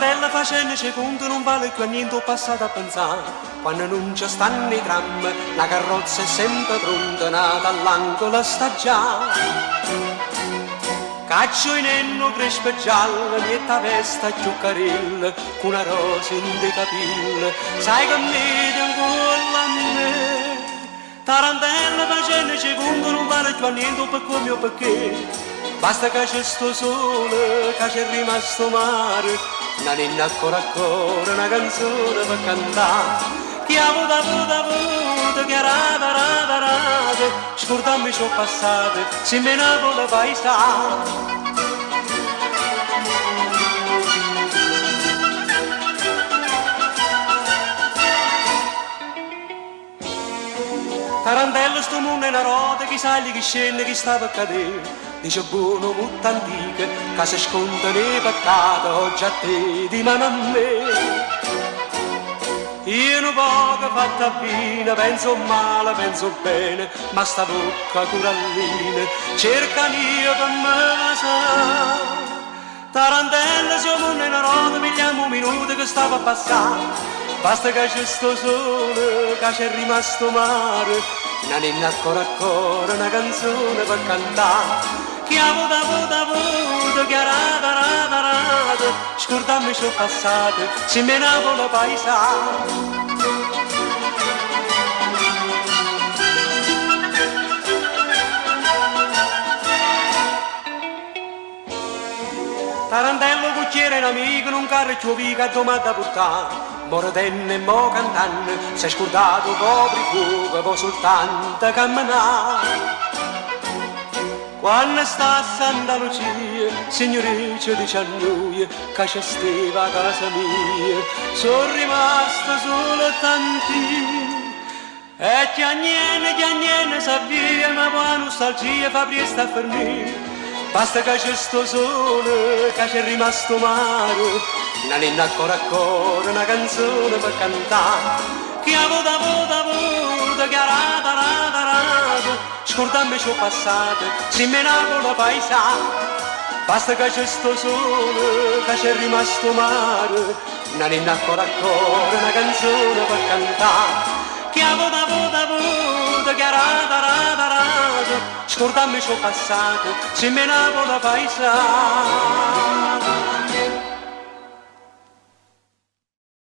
Tarantella facendo secondo non vale più a niente, ho passato a pensare. Quando non ci stanno i tram, la carrozza è sempre pronta, nata all'angolo sta già. Caccio in enno crespo e giallo, nietta vesta giuccarilla, con una rosa in dei capilli, sai che mi ancora a me. Tarantella facendo secondo non vale più a niente, per come o perché. Basta che c'è sto sole, che c'è rimasto mare, una ninna ancora una canzone per cantare. Chi ha avuto, che rada, scordammi ciò passato, se me ne vuole paesare. Tarantella sto mondo è una rota, chi sa chi scende, chi sta per cadere. Dice buono molto antica, che si sconta nei peccati, oggi a te di mano a me. Io non poco fatta bene, penso male, penso bene, ma sta bocca corallina, cerca io per me sa. Tarantella siamo in una rota, pigliamo un minuto che stava a passare. Basta che c'è sto sole, che c'è rimasto mare, una ninna ancora, una canzone per cantare. Chi ha avuto, che rada, scordammi ciò passato, se me ne vuole paesare. Tarantello, cucchiere, un amico, non carro e ciuvica, domanda portare. Moradenne e mo cantanne, sei scordato poveri fuoco, poi soltanto camminare. Quando sta a Santa Lucia, signoriccia dice a noi, che c'è steva a casa mia, sono rimasto solo tanti. E che niente sa via, ma poi nostalgia fa presto a fermare. Basta che c'è sto sole, che c'è rimasto mare, una ninna ancora, una canzone per cantare. Chi ha avuto, che rada, scordammi ciò passato, se me ne vuole paesare. Basta che c'è sto sole, che c'è rimasto mare, una ninna ancora, una canzone per cantare. Chi ha avuto, che rada, scordammi ciò passato, se me ne vuole paesare.